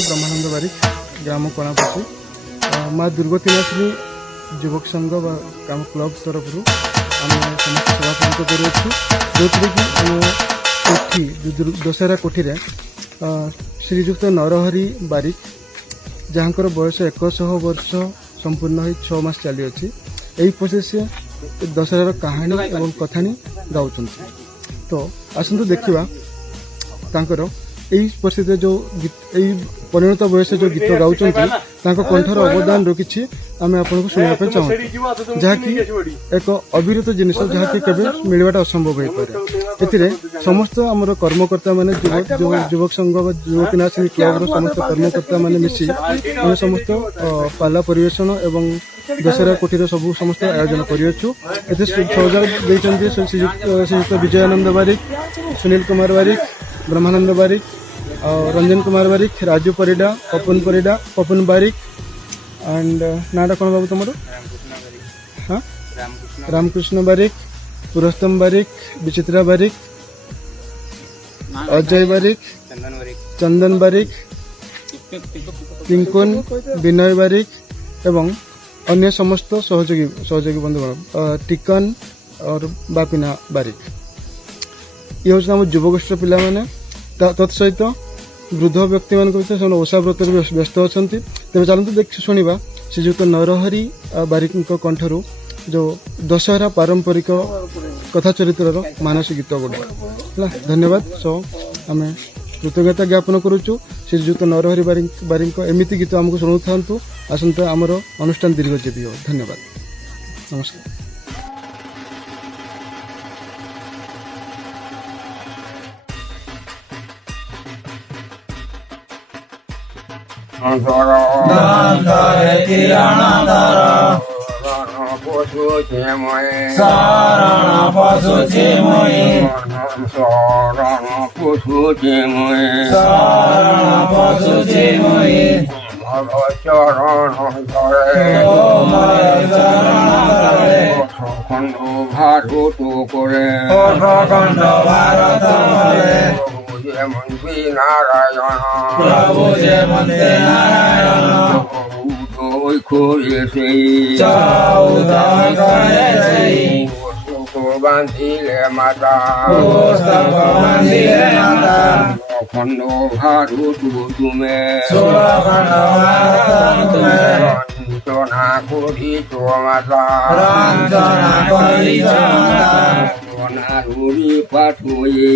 ब्रह्मानंद बारिक ग्राम कणापची माँ दुर्गतिनाशिनी युवक संघ व काम क्लब तरफ आम समस्त सभापति करुच्छू जो कि आम कोठी दशहरा कोठी श्रीजुक्त नरहरि बारिक जहाँकर बयस 100 वर्ष संपूर्ण हो 6 मास चली अच्छी यही प्रोसेस दशहरार कहानी और कथानी गाँव तो आसतु देखा तांकर यही परिस्थिति जो परिणत बयस जो गीत गाँव कंठर अवदान रखी आम आपको शुणापी चाहूँ जहाँकि एक अविरत जिन जहाँकि मिलवाटा असंभव हो पाए समस्त आमर कर्मकर्ता माने युवक संघ युवकिनाशिनी क्लब समस्त कर्मकर्ता माने मिसी आम समस्त पाला परिवेशन एवं दशहरा कोठीर सब समस्त आयोजन करछु एते सहयोग देइछन्ती श्रीयुक्त विजयानंद बारिक सुनील कुमार बारिक ब्रह्मानंद बारिक रंजन कुमार बारिक राजू परिडा पपन बारिक एंड नाटा कौन बाबू तुम हाँ रामकृष्ण बारिक पुरस्तम बारिक विचित्रा बारिक अजय बारिक चंदन बारिक पिंकुन विनय बारिक एवं अन्य समस्त सहयोगी बंधुगण टिकन और बापिना बारिक ये हूँ आम युवगोष्ठी पिला माने तत्सहित वृद्ध व्यक्ति मान ओषा व्रत व्यस्त अच्छा तेज चलते देख शुणा श्रीजुक्त नरहरि बारिक कंठर जो दशहरा पारंपरिक कथा चरित्र मानसिक गीत गुड़ा धन्यवाद सो आम कृतज्ञता ज्ञापन करुचु श्रीजुक्त नरहरि बारिक एमती गीत आमको शुणु था आसंता आमर अनुष्ठान दीर्घजीवी हो धन्यवाद नमस्कार খণ্ড ভারত করে মন্ত্রী নারায়ণ বান্ধিলে মাতা খণ্ড ভারত তুমে রঞ্জনা করিত মাতা রুড়ি পাঠয়ে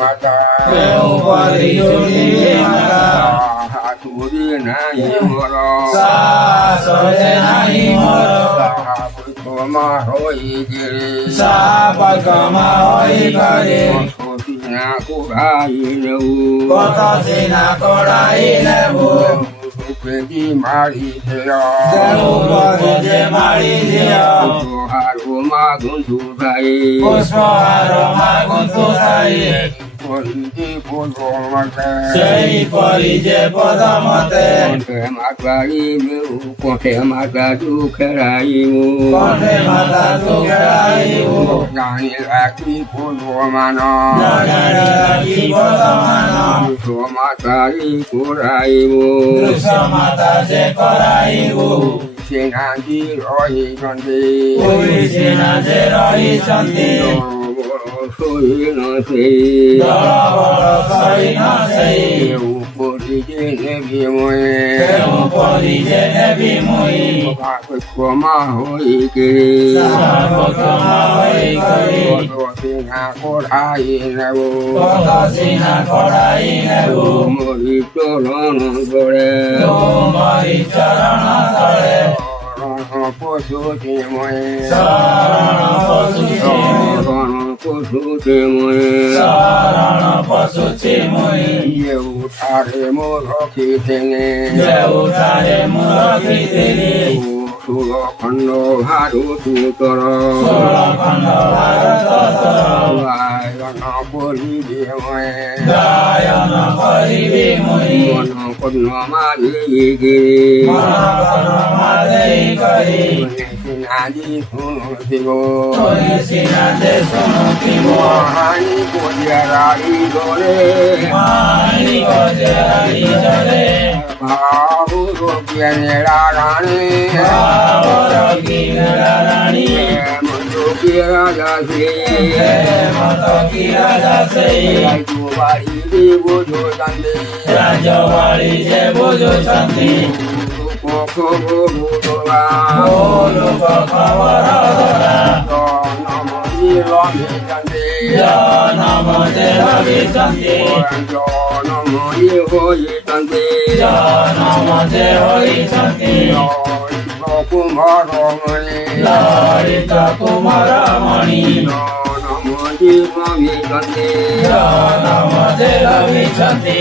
মাতা হাতুরি নাই মর মা হই গিরি না কোড়াই নেব পেটি মারি আর মা গন্ধু ভাই কঠে মাতা তু খেরাইমু জানি রাখি পূর্ব মান মাতারি করাইমু সেনাজি রহিছন্তি উপরিজে নেবি ক্ষমা হই কে সিনা করাই নেব মরি চরণ করে পশুতে ময়ে পশুতে ময়ে উঠারে মোর খিতেনে ষোলখণ্ড ভারত উত্তর গায়ন করিবে ময়ে মন কর্ণ মাঝে গিরি সিনাদি শুনুথিব ওই সিনাতে শুনুথিব মহানি কোজিয়ারাই দরে মানি গজরাই জরে ভাবু রোগিয়ানেরা রানী বাবর কিরা রানী মন্দুকি রাজা শ্রী মত কি রাজা সেই রাজবাড়ি দেব যোজান্দে রাজবাড়ি যে বুঝুଛନ୍ତି খবরা লোক খবর ধরা জনমজি রমিকান্দে জনম যে রবিଛନ୍ତି জনমজি হইকান্দে জনম যে ହୋଇଛନ୍ତି কুমার মণি ললিত কুমার মণি জনমজি রমিকান্দে জনম যে রবিଛନ୍ତି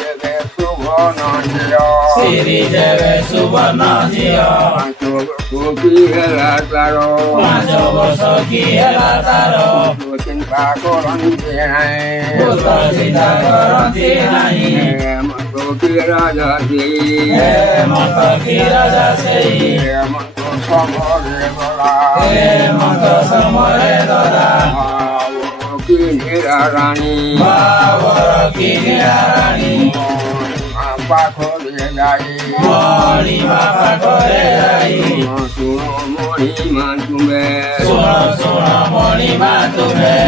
দেবে শুভনন্দিয় শ্রী দেবে সুবর্ণ ঝିଅ সুখী হেলা তার ପାଞ୍ଚ ବର୍ଷ କି ହେଲା ତାର চিন্তা କରନ୍ତି ନାହିଁ ଭୂତ ଚିନ୍ତା କରନ୍ତି ନାହିଁ সুখী রাজা ହେମନ୍ତ କି ରାଜା ସେଇ হেমন্ত সমরে গলা ହେମନ୍ତ ସମୟରେ ଦଦା কি নিরারাণী ବାବର କି ନିରାରାଣୀ পাখরে যাই ମଣିମା ପାଖରେ ଯାଇ শুনো মহিমা তুমি ଶୁଣ ଶୁଣ ମଣିମା ତୁମେ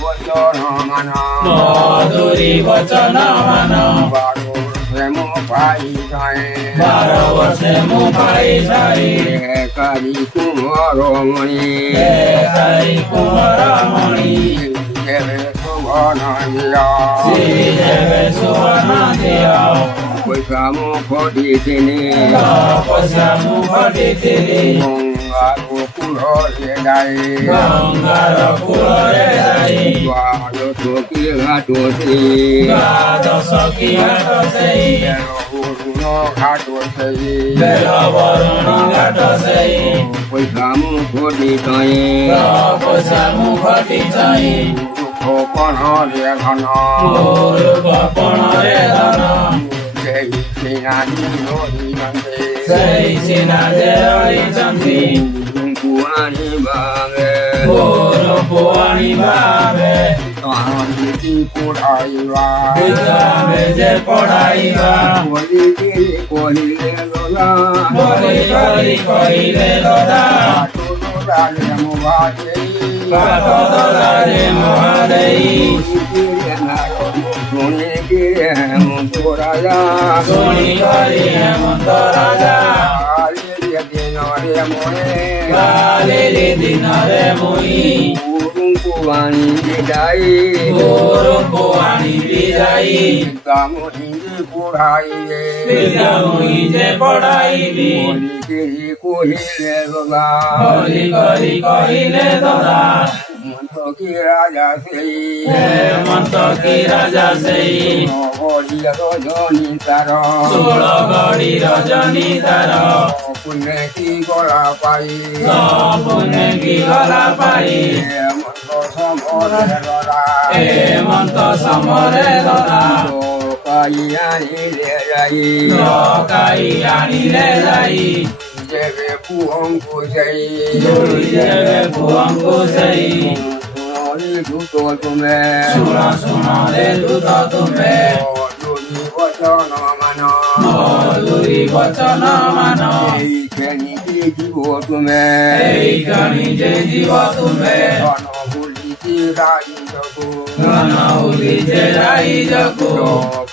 বচন মান ମଧୁରୀ ବଚନ ମାନ বারো প্রেম পাই যায় 12 ବର୍ଷେ ମୁଁ ପାଇ ସାରି কারি কুমার মণি କାଇ କୁମାର ମଣି দেবে শুভনন্দিয়া ଶ୍ରୀ ଦେବେ ସୁବର୍ଣ୍ଣ ଝିଅ পয়সা মুখ দিছিনি ତପସ୍ୟା ମୁଁ ଘଟିଥିଲି গঙ্গার কুলরে যাই ଗଙ୍ଗାର କୂଳରେ ଯାଇ দ্বাদশ কি ঘাটছি ଦ୍ୱାଦଶ କି ଘାଟ ସେଇ অরুণ ঘাট সেই ବେଳ ବରୁଣ ଘାଟ ସେଇ পয়সা মুখ দিছয়ে ତପସ୍ୟା ମୁଁ ଘଟି ଯାଇ দুঃখ পণরে ঘন ମୋର ପଣରେ ଧନ সেই সিনাদি রহিবন্দে ସେଇ ସିନା ଯେ ରହିଛନ୍ତି কুয়ারি বাবে ଗୋରକୁ ଆଣିବା ଆମେ তাহাদিতি পড়াইবা ଆମେ ଯେ ପଢ଼ାଇବା বলিতে কহিলে লোলা ବୋଲି କରି କହିଲେ ଦଦା তোরালে মোবাইল ପାଠ ଦଲାରେ ମହାଦେଇ শুনে কে তোরালা ଶୁଣି କରି ହେମନ୍ତ ରାଜା দিনরে মনে କାଲିରେ ଦିନରେ ମୁଇଁ গুরুଙ୍କୁ আনি বিদায় ଗୋରକୁ ଆଣିବି ଯାଇ গামনি পড়াইলে ପିଲା ମୁଇଁ ଯେ ପଢ଼ାଇବି বলিতে কহিলে লোলা ବୋଲି କରି କହିଲେ ଦଦା কি রাজা সেই ହେମନ୍ତ କି ରାଜା ସେଇ নগরীয় রজনী তার 16 ଗଡ଼ି ରଜନୀ ତାର পুণ্যে কি গলা পাই ସମ୍ପୂର୍ଣ୍ଣ କି ଗଲା ପାଇ হেমন্ত সমরে লড়া ହେମନ୍ତ ସମରେ ଦଦା পাই আনিলে যাই ଡକାଇ ଆଣିଲେ ଯାଇ দেবে পুহঙ্কু যাই ଯୋଡ଼ି ଦେବେ ପୁଅଙ୍କୁ ସେଇ সোনারি দুত তুমি ଶୁଣ ଶୁଣ ରେ ଦୂତ ତୁମେ যদি বচন মান ମଧୁରୀ ବଚନ ମାନ এই শ্রেণীতে জীব তুমি ଏଇ କାଣି ଯେ ଯିବ ତୁମେ ধন বলিতে রাজକୁ ଧନ ଉଲି ଯେ ରାଇଜକୁ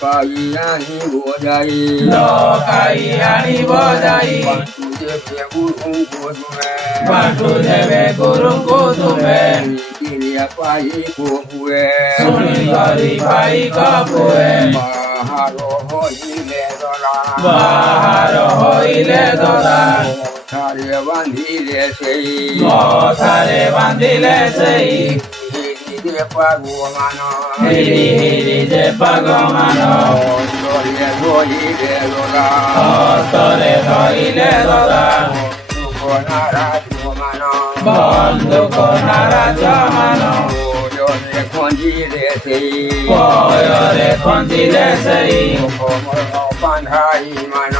পাই আনিব যাই ଡକାଇ ଆଣିବ ଯାଇ দেবে গুরুঙ্কু তুমি ବାଟୁ ଦେବେ ଗୁରୁଙ୍କୁ ତୁମେ ক্রিয়া পাই কহুয়ে ଶୁଣି କରି ପାଇ କପୁଏ বাহার হইলে দলা ବାହାର ହୋଇଲେ ଦଦା ধারে বাঁধিলে সেই ମଥାରେ ବାନ୍ଧିଲେ ସେଇ হিরিরে পাগমান ହିରି ହିରି ଯେ ପାଗମାନ ধরিলে ধরিলে দলা ହସ୍ତରେ ଧଇଲେ ଦଦା নারাজমান ବନ୍ଧୁକ ନାରାଜ ମାନ জলে খঞ্জিলে সেই ପୟରେ ଖଞ୍ଜିଲେ ସେଇ বাঁধাই মান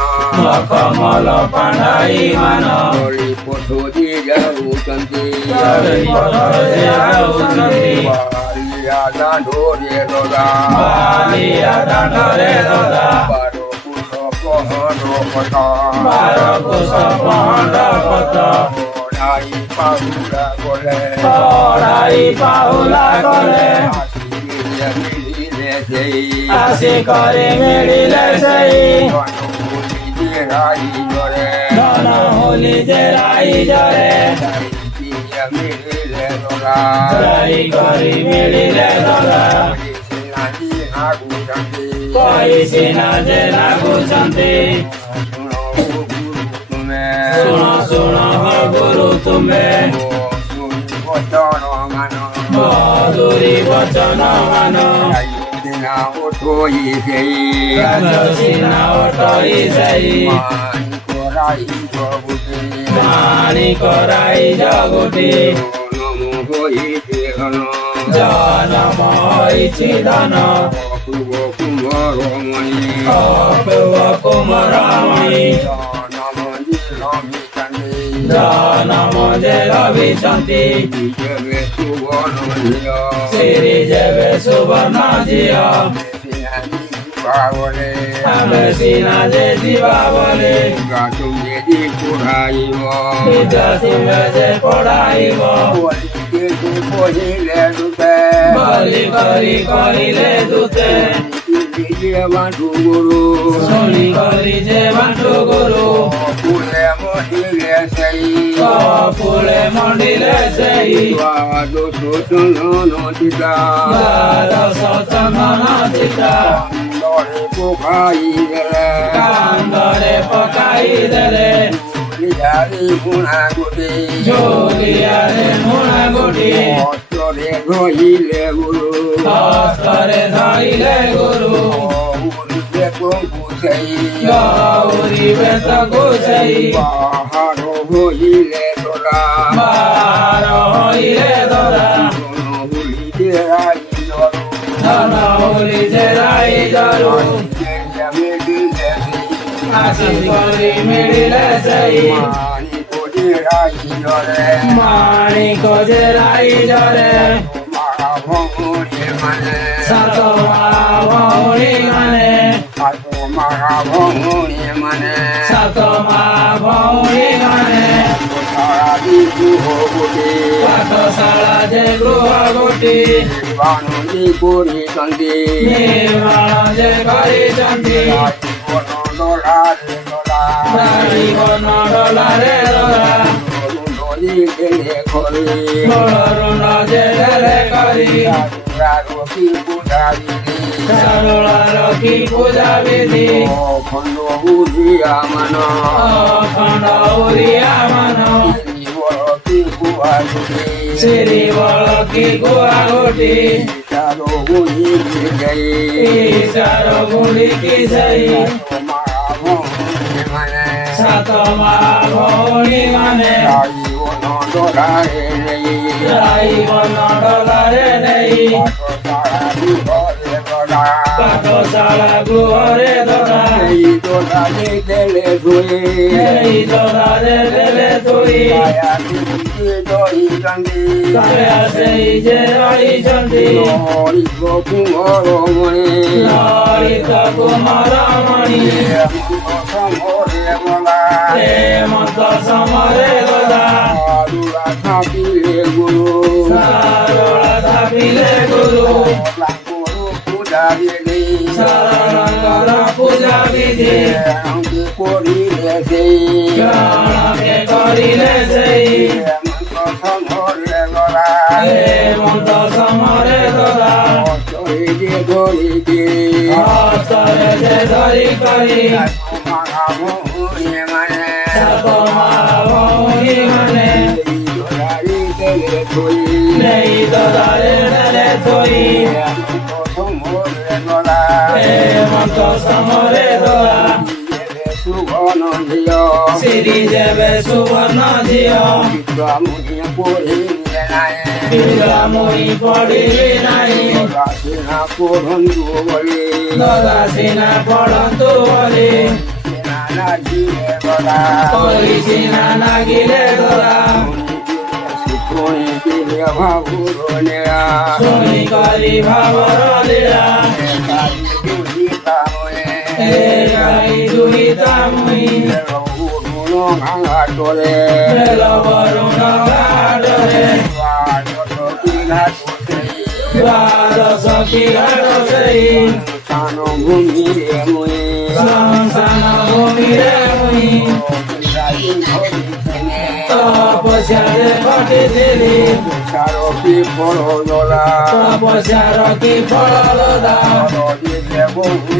କମଲ ପାଣ୍ଡାଇ ମାନ ତଳି ପଥରି ଯାଉଛନ୍ତି ତଳି ପଥରେ ଯାଉଛନ୍ତି ବାଲିଆ ଦାଣ୍ଡରେ ଦଦା ବାଲିଆ ଦାଣ୍ଡରେ ଦଦା ବାର କୁଶ ପହଣ୍ଡ ପଟ ବାର କୋଶ ପହଣ୍ଡ ପତ ଓଢାଇ ପାହୁଲା ଗଲେ ପଢାଇ ପାହୁଲା କଲେ ଆସିଲେ ମିଳିଲେ ସେଇ ଆସି କରି ମିଳିଲେ ସେଇ ରାଇ ଜରେ ଧନ ହୋଲି ଯେ ରାଇଜରେ ମିଳିଲେ ଦଦା ଯାଇ କରି ମିଳିଲେ ଦଦା ନାଗୁଛନ୍ତି କହି ସିନା ଯେ ଲାଗୁଛନ୍ତି ତୁମେ ଶୁଣ ଶୁଣ ହୋ ଗୁରୁ ତୁମେ ବଚନ ମାନ ମଧୁରୀ ବଚନ ମାନ ସିନା ଉଠୋଇ ସେଇ ସିନା ଅଟଇ ସେଇ କରାଇ ସବୁଠି ପାଣି କରାଇ ଜଗୁଟି ନମ ହୋଇଛି ଘନ ଜନମ ହୋଇଛି ଧନ ଅପୂର୍ବ କୁମ୍ଭରମଣି ଅପୂର୍ବ କୁମରମଣି ନମ ରମିଛନ୍ତି ଜନମ ଯେ ରବିଛନ୍ତି ଯେବେ ସୁବର୍ଣ୍ଣ ଝିଅ ଶ୍ରୀ ଯେବେ ସୁବର୍ଣ୍ଣ ଝିଅ ଭାବରେ ଆମେ ସିନା ଯେ ଯିବା ବୋଲି ତୁମେ ଯେ ପଢ଼ାଇବ ନିଜ ତୁମେ ଯେ ପଢାଇବ କହିଲେ ଦୁତେ ବୋଲି କରି କହିଲେ ଦୂତେ ବାଣ୍ଟୁ ଗୁରୁ ଶୁଣି କରି ଯେ ବାଣ୍ଟୁ ଗୁରୁ ପୁଳେ ମହିଲେ ସେଇ କପୁଳେ ମଣ୍ଡିଲେ ସେଇ ଦ୍ୱାଦଶ ଚନ୍ଦନ ଚିତା ଦ୍ୱାଦଶ ଚନ୍ଦନ ଚିତା ଦରେ ପକାଇ ଦେଲେ କାନ୍ଧରେ ପକାଇ ଦେଲେ ଝାରି ବୁଣା ଗୋଟି ଝୋଲିଆରେ ମୁଣା ଗୋଟି ଅସ୍ତ୍ରରେ ଧଇଲେ ଗୁରୁ ହସ୍ତରେ ଧଇଲେ ଗୁରୁ ଗୌରୀ ବେତକୁ ସେଇ ବାହାର ହୋଇଲେ ଦରା ବାହାର ହୋଇଲେ ଦରା ଧନ ହୋଲି ଯେ ରାଇଜରୁ ଆସି କରି ମିଳିଲେ ସେଇ ମାଣିକ ଯେ ରାଇଜରେ ସାତ ଭଉଣୀ ମାନେ ସାତ ମା ଭଉଣୀ ମାନେ ପାଠଶାଳା ଯେ ଗୃହ ଗୋଟି ନିର୍ମାଣ ଯେ କରିଛନ୍ତି ରାଜୀବନ ଡଲାରେ ଦରା ଋଣ ଯେ ଦେଲେ କରି ସାରଳାର କି ପୂଜା ବିଧି ଅଖଣ୍ଡ ଓଡ଼ିଆ ମାନ ଶ୍ରୀ ବଳ କି ଗୁଆ ଗୋଟି ଈଶାର ଗୁଣ୍ଡିକି ସେଇ ସାତ ମା ଭଉଣୀ ମାନେ ରାଇବନ ଡଲାରେ ନେଇ ପାଠଶାଳା ଗୃହରେ ଦରା ଏଇ ଦରାରେ ଦେଲେ ଧୋଇ କାୟା ସେଇ ଯେ ରହିଛନ୍ତି ଲଳିତ କୁମାରମଣି ହେମନ୍ତ ସମରେ ଗଲା ସାରଳା ଥାପିଲେ ଗୁରୁ ସାରଳଙ୍କର ପୂଜା ବିଧି ଜଣକେ କରିଲେ ସେଇ ହେମନ୍ତ ସମରେ ଗଲା ହସ୍ତରେ ଯେ ଧରି କରି ସାତ ମା ଭଉଣୀ ମାନେ ନେଇ ଦରାରେ ଦେଲେ ଥୋଇ ହେମନ୍ତ ସମରେ ଦରା ଶ୍ରୀ ଯେବେ ସୁବର୍ଣ୍ଣ ଝିଅ ପିଲା ମୁଇଁ ପଢିଲି ନାହିଁ ଦଦା ସିନା ପଢନ୍ତୁ ବୋଲି নাগিলে গলা কইছি না নাগিলে ধরা শুনি দিলে ভাবুরনেরা শুনি করি ভাবর লীলা এ গাই দুহিতা মুই ভাঙা তোরে বেল বরুণ ঘাটরে দ্বাদশ কি ঘাট সেই ঘুমিয়ে মুই সংসান ভূমিরে মুই তপস্যারে ঘটিছিলি সারকি ফল দোলা তপস্যার কি ফল দা বহু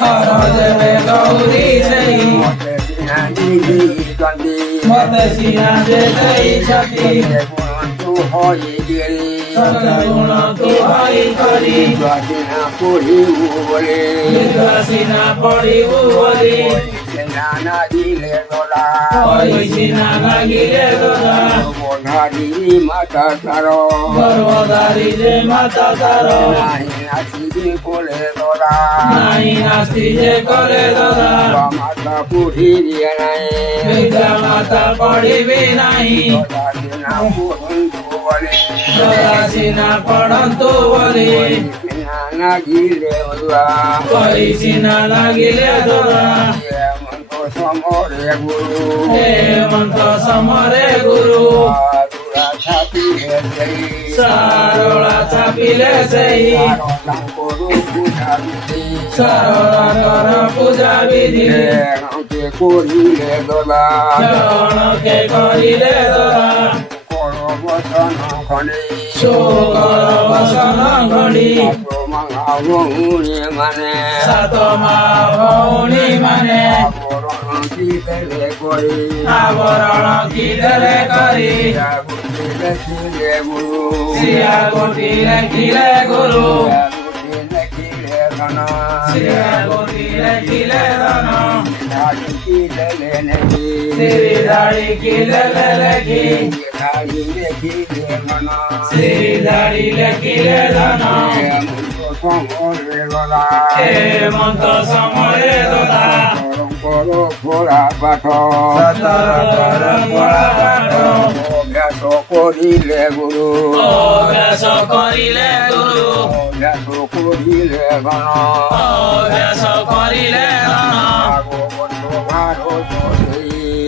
হর দেবে গৌরী সেই মতে সিনা যে দেইছতি সদগুণ তু হই করি বিদ্বাসিনা পড়িবু বলি কইছি না নাগিলে দোলা মাতা তার গর্ভধারী যে মাতা তার কোলে দোলা নাই নাস্তি যে করে দোলা মাতা পুরি দিয়ে নাই বিদ্যা মাতা পড়িবি নাই বলে দোলাসিনা পড়ন্তু বলি নাগিলে কইছি না নাগিলে দোলা সমরে গুরু হেমন্ত সমরে গুরু সারলা ছাপিলে সেই সারলা কর পূজা বিধি করিলে দোলা জনকে করিলে দোলা বসন খনে সুকর বসন ঘড়ি মানে সাত মা ভৌণী মানে করে আবরণ কি দেলে করি গুরু শ্রিয়া কোটি লেখিলে গুরু শ্রিয়া কোটি লেখিলে ধন শ্রী দাড়ি কি লেলে লেখি শ্রী দাড়ি লেখিলে ধন হেমন্ত সমরে দোলা ঘোড়া পাঠ সতর গোড়া পাঠ অভ্যাস করিলে গুরু অভ্যাস করিলে গুরু অভ্যাস করিলে গণ অভ্যাস করিলে ধন ভারত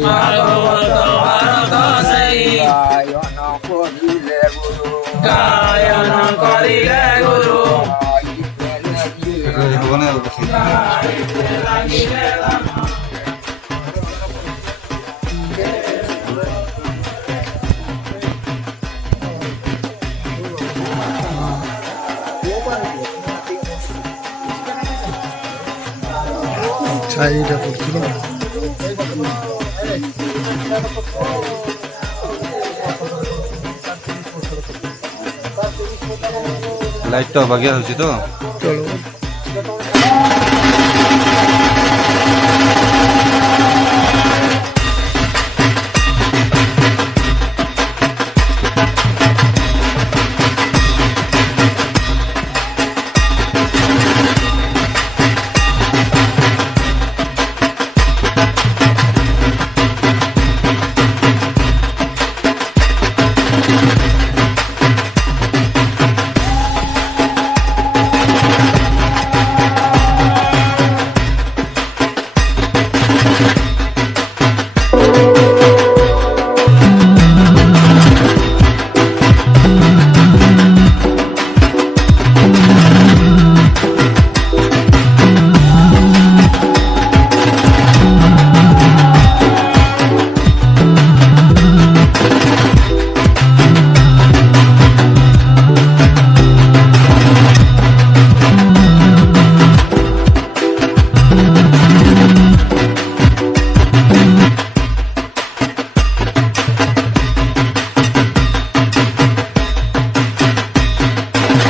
ভাগবত ভারত সেই গায়ন করিলে গুরু গায়ন করিলে গুরু লাগিলে ধন ছাইটা পড়ছিল লাইটটা বাগিয়া হচ্ছে তো চলো